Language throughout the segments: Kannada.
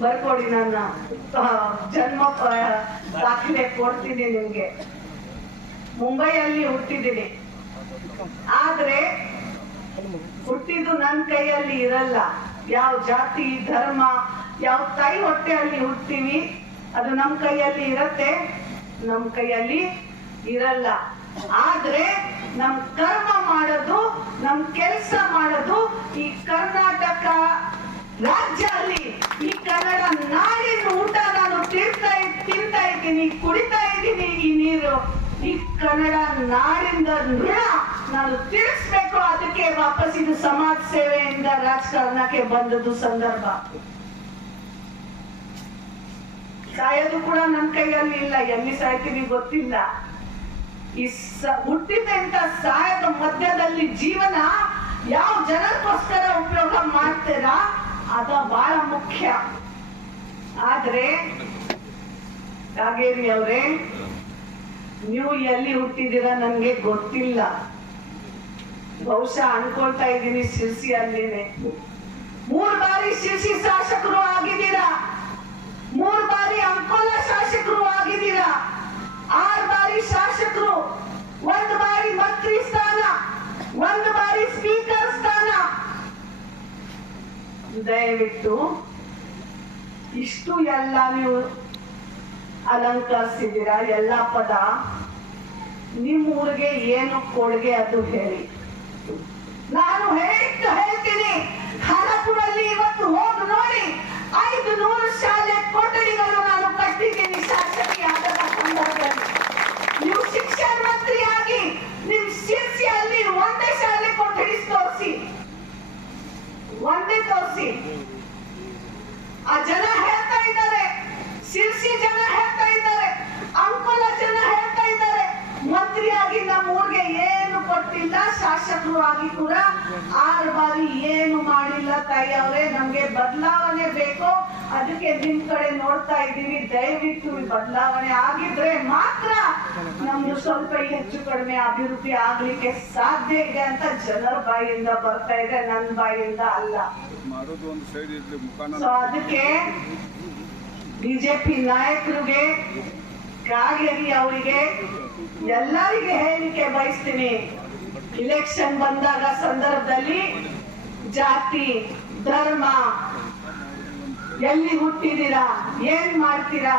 ಬರ್ಕೊಡಿ ನನ್ನ ಜನ್ಮ ದಾಖಲೆ ಕೊಡ್ತೀನಿ ನಿಮ್ಗೆ. ಮುಂಬೈಯಲ್ಲಿ ಹುಟ್ಟಿದ್ದೀನಿ. ಆದ್ರೆ, ಹುಟ್ಟಿದ್ದು ನನ್ನ ಕೈಯಲ್ಲಿ ಇರಲ್ಲ. ಯಾವ ಜಾತಿ, ಧರ್ಮ, ಯಾವ ತಾಯಿ ಹೊಟ್ಟೆಯಲ್ಲಿ ಹುಟ್ಟಿವಿ ಅದು ನಮ್ಮ ಕೈಯಲ್ಲಿ ಇರತ್ತೆ ನಮ್ಮ ಕೈಯಲ್ಲಿ ಇರಲ್ಲ. ಆದ್ರೆ, ನಮ್ ಕರ್ಮ ಮಾಡೋದು, ನಮ್ ಕೆಲಸ ಮಾಡೋದು ಈ ಕರ್ನಾಟಕ ರಾಜ್ಯ ಅಲ್ಲಿ ಈ ಊಟ ನಾನು ತಿಂತಾ ತಿಂತಾ ಇದ್ದೀನಿ, ಕುಡಿತಾ ಇದ್ದೀನಿ ಈ ನೀರು. ಈ ಕನ್ನಡ ನಾಡಿಂದ ಋಣ ನಾನು ತಿಳಿಸ್ಬೇಕು ಅದಕ್ಕೆ ವಾಪಸ್ ಇದು ಸಮಾಜ ಸೇವೆಯಿಂದ ರಾಜಕಾರಣಕ್ಕೆ ಬಂದದ್ದು ಸಂದರ್ಭ. ಸಾಯೋದು ಕೂಡ ನನ್ನ ಕೈಯಲ್ಲಿ ಇಲ್ಲ, ಎಲ್ಲಿ ಸಾಯ್ತೀನಿ ಗೊತ್ತಿಲ್ಲ. ಈ ಹುಟ್ಟಿದಂತ ಸಾಯದ ಮಧ್ಯದಲ್ಲಿ ಜೀವನ ಯಾವ ಜನಕ್ಕೋಸ್ಕರ ಉಪಯೋಗ ಮಾಡ್ತೀರಾ? ಅದ ಬಹಳ ಮುಖ್ಯ. ಆದ್ರೆ ಕಾಗೇರಿ ಅವರೇ, ನೀವು ಎಲ್ಲಿ ಹುಟ್ಟಿದ್ದೀರಾ ನನ್ಗೆ ಗೊತ್ತಿಲ್ಲ. ಬಹುಶಃ ಅನ್ಕೊಳ್ತಾ ಇದ್ದೀನಿ ಶಿರ್ಸಿ ಅಲ್ಲೇನೆ ಮೂರ್ ಬಾರಿ ಶಿರ್ಸಿ ಶಾಸಕರು ಆಗಿದ್ದೀರಾ? ಮೂರ್ ಬಾರಿ ಅಂಕೋಲ ಶಾಸಕರು ಆಗಿದ್ದೀರಾ? ಆರ್ ಬಾರಿ ಶಾಸಕರು, ಒಂದು ಬಾರಿ ಮಂತ್ರಿ ಸ್ಥಾನ, ಒಂದು ಬಾರಿ ಸ್ಪೀಕರ್ ಸ್ಥಾನ. ದಯವಿಟ್ಟು ಇಷ್ಟು ಎಲ್ಲ ನೀವು ಅಲಂಕರಿಸಿದ್ದೀರಾ? ಎಲ್ಲ ಪದ ನಿಮ್ಮ ಊರಿಗೆ ಏನು ಕೊಡುಗೆ ಅದು ಹೇಳಿ. ನಾನು ಹೇಳ್ತಾ ಹೇಳ್ತೀನಿ. ಖಾನಾಪುರಲ್ಲಿ ಇವತ್ತು ಹೋಗಿ ನೋಡಿ. ಐದು ನೂರು ಶಾಲೆ ಕೊಠಡಿಗಳು ನಾನು ಕಟ್ಟಿದ್ದೀನಿ ಶಾಸಕಿಯಾದ ಸಂದರ್ಭದಲ್ಲಿ. ನೀವು ಶಿಕ್ಷಣ ಮಂತ್ರಿಯಾಗಿ ನಿಮ್ ಶಿರ್ಸಿಯಲ್ಲಿ ಒಂದೇ ಶಾಲೆ ಕೊಠಡಿ ತೋರಿಸಿ. ಒಂದೇ ತೋರಿಸಿ. ಆ ಜನ ಹೇಳ್ತಾ ಇದ್ದಾರೆ. ಶಿರ್ಸಿ ಜನ ಹೇಳ್ತಾ ಇದ್ದಾರೆ. ಅಂಕೋಲ ಜನ ಹೇಳ್ತಾ ಇದ್ದಾರೆ. ಮಂತ್ರಿಯಾಗಿ ನಮ್ಮ ಊರಿಗೆ ಏನು ಕೊಟ್ಟಿಲ್ಲ ಶಾಸಕರು ಆಗಿ ಕೂಡ ಆರು ಬಾರಿ ಏನು ಮಾಡಿಲ್ಲ ತಾಯಿ ಅವರೇ. ನಮ್ಗೆ ಬದಲಾವಣೆ ಬೇಕು ಅದಕ್ಕೆ ನಿಮ್ ಕಡೆ ನೋಡ್ತಾ ಇದ್ದೀವಿ. ದಯವಿಟ್ಟು ಬದಲಾವಣೆ ಆಗಿದ್ರೆ ಮಾತ್ರ ನಮ್ದು ಸ್ವಲ್ಪ ಹೆಚ್ಚು ಕಡಿಮೆ ಅಭಿವೃದ್ಧಿ ಆಗ್ಲಿಕ್ಕೆ ಸಾಧ್ಯ ಇದೆ ಅಂತ ಜನರ ಬಾಯಿಯಿಂದ ಬರ್ತಾ ಇದೆ. ನನ್ನ ಬಾಯಿಯಿಂದ ಅಲ್ಲ. ಸೊ ಅದಕ್ಕೆ ಬಿಜೆಪಿ ನಾಯಕರಿಗೆ, ಕಾಗೇರಿ ಅವರಿಗೆ, ಎಲ್ಲರಿಗೆ ಹೇಳಿಕೆ ಬಯಸ್ತೀನಿ. ಇಲೆಕ್ಷನ್ ಬಂದಾಗ ಸಂದರ್ಭದಲ್ಲಿ ಜಾತಿ, ಧರ್ಮ ಎಲ್ಲಿ ಹುಟ್ಟಿದೀರಾ ಏನ್ ಮಾಡ್ತೀರಾ?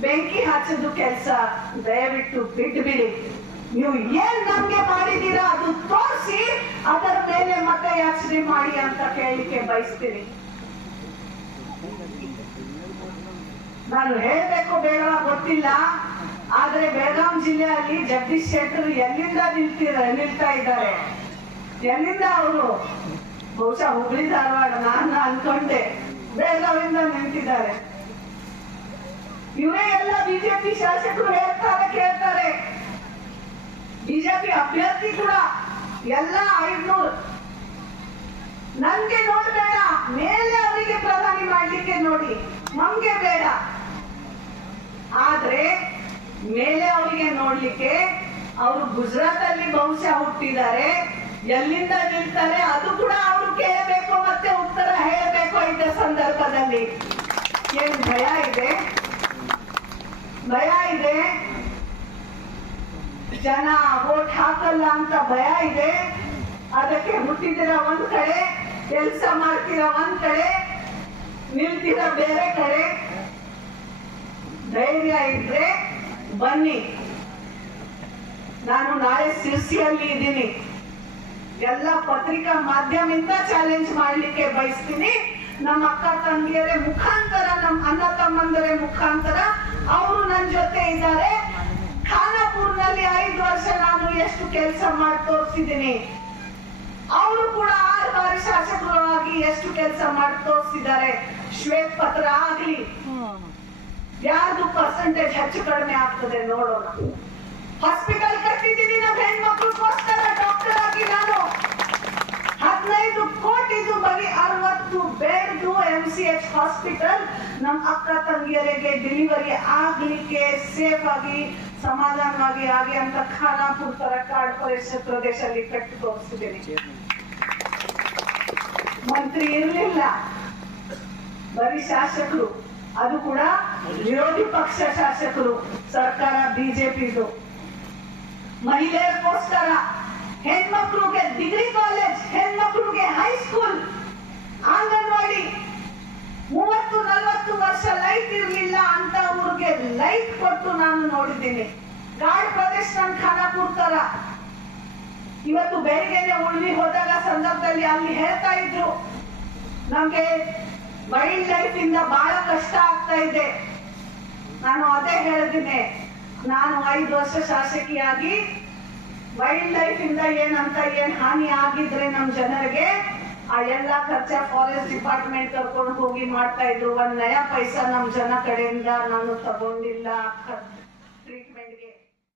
ಬೆಂಕಿ ಹಚ್ಚೋದು ಕೆಲಸ. ದಯವಿಟ್ಟು ಬಿಟ್ಟು ಬಿಡಿ ನೀವು ಏನ್ ನಮ್ಗೆ ಮಾಡಿದೀರಾ ಅದು ತೋರಿಸಿ, ಅದರ ಮೇಲೆ ಮತಯಾಚನೆ ಮಾಡಿ ಅಂತ ಕೇಳಲಿಕ್ಕೆ ಬಯಸ್ತೀನಿ. ನಾನು ಹೇಳ್ಬೇಕು ಬೇಡವಾ ಗೊತ್ತಿಲ್ಲ. ಆದ್ರೆ ಬೆಳಗಾಂ ಜಿಲ್ಲೆಯಲ್ಲಿ ಜಗದೀಶ್ ಶೆಟ್ಟರ್ ಎಲ್ಲಿಂದ ನಿಲ್ತೀರ ನಿಲ್ತಾ ಇದ್ದಾರೆ? ಎಲ್ಲಿಂದ ಅವರು? ಬಹುಶಃ ಹುಬ್ಳಿ ಧಾರವಾಡ ನಾನು ಅನ್ಕೊಂಡೆ. ಬೆಳಗಾವಿಂದ ನಿಂತಿದ್ದಾರೆ. ಇವರೇ ಎಲ್ಲ ಬಿಜೆಪಿ ಶಾಸಕರು ಹೇಳ್ತಾರೆ, ಕೇಳ್ತಾರೆ. ಬಿಜೆಪಿ ಅಭ್ಯರ್ಥಿ ಕೂಡ ಎಲ್ಲ ಐದ್ನೂರು. ನನ್ಗೆ ನೋಡ್ಬೇಡ, ಮೇಲೆ ಅವರಿಗೆ ಪ್ರಧಾನಿ ಮಾಡ್ಲಿಕ್ಕೆ ನೋಡಿ. ನಮ್ಗೆ ಬೇಡ. ಆದ್ರೆ ಮೇಲೆ ಅವರಿಗೆ ನೋಡ್ಲಿಕ್ಕೆ ಅವರು ಗುಜರಾತ್ ಅಲ್ಲಿ ಬಹುಶಃ ಹುಟ್ಟಿದ್ದಾರೆ. ಎಲ್ಲಿಂದ ನಿಲ್ತಾರೆ? ಅದು ಕೂಡ ಅವರು ಕೇಳಬೇಕು ಮತ್ತೆ ಉತ್ತರ ಹೇಳಬೇಕು ಇದ್ದ ಸಂದರ್ಭದಲ್ಲಿ. ಏನ್ ಭಯ ಇದೆ? ಭಯ ಇದೆ? ಜನ ವೋಟ್ ಹಾಕಲ್ಲ ಅಂತ ಭಯ ಇದೆ? ಅದಕ್ಕೆ ಹುಟ್ಟಿದಿರ ಒಂದ್ ಕಡೆ ಕೆಲಸ ಮಾಡ್ತೀರ ಒಂದ್ ಕಡೆ, ನಿಲ್ತೀರ ಬೇರೆ ಕಡೆ. ಧೈರ್ಯ ಇದ್ರೆ ಬನ್ನಿ. ನಾನು ನಾಳೆ ಸಿರ್ಸಿಯಲ್ಲಿ ಇದ್ದೀನಿ. ಎಲ್ಲ ಪತ್ರಿಕಾ ಮಾಧ್ಯಮದಿಂದ ಚಾಲೆಂಜ್ ಮಾಡ್ಲಿಕ್ಕೆ ಬಯಸ್ತೀನಿ. ನಮ್ಮ ಅಕ್ಕ ತಂಗಿಯರೇ ಮುಖಾಂತರ, ನಮ್ಮ ಅಣ್ಣ ತಮ್ಮಂದರೇ ಮುಖಾಂತರ ಅವರು ನನ್ನ ಜೊತೆ ಇದ್ದಾರೆ. ಖಾನಾಪುರ್ನಲ್ಲಿ ಐದು ವರ್ಷ ನಾನು ಎಷ್ಟು ಕೆಲಸ ಮಾಡಿ ತೋರಿಸಿದ್ದೀನಿ. ಅವರು ಕೂಡ ಆರು ಬಾರಿ ಶಾಸಕರು ಆಗಿ ಎಷ್ಟು ಕೆಲಸ ಮಾಡಿ ತೋರಿಸಿದ್ದಾರೆ. ಶ್ವೇತ ಪತ್ರ ಆಗ್ಲಿ. ಯಾರ್ದು ಪರ್ಸೆಂಟೇಜ್ ಹೆಚ್ಚು ಕಡಿಮೆ ಆಗ್ತದೆ ನೋಡೋಣ. ಹಾಸ್ಪಿಟಲ್ ಕಟ್ಟಿದ್ದೀನಿ, ನಮ್ಮ ಹೆಣ್ಮಕ್ಳಿಗೋಸ್ಕರ ಡಾಕ್ಟರ್ ನಾನು ಹದಿನೈದು ಕೋಟಿದು ಬರೀ ಅರವತ್ತು ಬೆಡ್ದು ಎಂ ಸಿ ಎಚ್ ಹಾಸ್ಪಿಟಲ್ ನಮ್ಮ ಅಕ್ಕ ತಂಗಿಯರಿಗೆ ಡೆಲಿವರಿ ಆಗ್ಲಿಕ್ಕೆ ಸೇಫ್ ಆಗಿ, ಸಮಾಧಾನವಾಗಿ ಆಗಿ ಅಂತ ಖಾನಾಪುರ್ ತರ ಕಾಡ್ ಪರಿಷತ್ ಪ್ರದೇಶದಲ್ಲಿ ಕಟ್ಟಿ ತೋರಿಸಿದ್ದೀನಿ. ಮಂತ್ರಿ ಇರಲಿಲ್ಲ. ಬರೀ ಶಾಸಕರು. ಅದು ಕೂಡ ವಿರೋಧಿ ಪಕ್ಷ ಶಾಸಕರು. ಸರ್ಕಾರ ಬಿಜೆಪಿದು ಮಹಿಳೆಯರಿಗೋಸ್ಕರ ಹೆಣ್ಮಕ್ಳಿಗೆ ಡಿಗ್ರಿ ಕಾಲೇಜ್ ಹೆಣ್ಮಕ್ಳಿಗೆ ಹೈಸ್ಕೂಲ್ ಅಂಗನವಾಡಿ. ಮೂವತ್ತು, ನಲವತ್ತು ವರ್ಷ ಲೈಟ್ ಇರಲಿಲ್ಲ ಅಂತ ಊರಿಗೆ ಲೈಟ್ ಕೊಟ್ಟು ನಾನು ನೋಡಿದ್ದೀನಿ. ಗಾಡ್ ಪ್ರದೇಶ ನನ್ ಖಾನಾಪುರ್ ತರ. ಇವತ್ತು ಬೆಳಿಗ್ಗೆನೆ ಉಳ್ವಿ ಹೋದಾಗ ಸಂದರ್ಭದಲ್ಲಿ ಅಲ್ಲಿ ಹೇಳ್ತಾ ಇದ್ರು ನಮ್ಗೆ ವೈಲ್ಡ್ ಲೈಫ್ ಇಂದ ಬಹಳ ಕಷ್ಟ ಆಗ್ತಾ ಇದೆ. ನಾನು ಅದೇ ಹೇಳಿದ್ದೀನಿ ನಾನು ಐದು ವರ್ಷ ಶಾಸಕಿಯಾಗಿ ವೈಲ್ಡ್ ಲೈಫ್ ಇಂದ ಏನಂತ ಏನ್ ಹಾನಿ ಆಗಿದ್ರೆ ನಮ್ ಜನರಿಗೆ, ಆ ಎಲ್ಲಾ ಖರ್ಚ ಫಾರೆಸ್ಟ್ ಡಿಪಾರ್ಟ್ಮೆಂಟ್ ಕರ್ಕೊಂಡು ಹೋಗಿ ಮಾಡ್ತಾ ಇದ್ರು. ಒಂದ್ ನಯ ಪೈಸಾ ನಮ್ ಜನ ಕಡೆಯಿಂದ ನಾನು ತಗೊಂಡಿಲ್ಲ. ಟ್ರೀಟ್ಮೆಂಟ್ಗೆ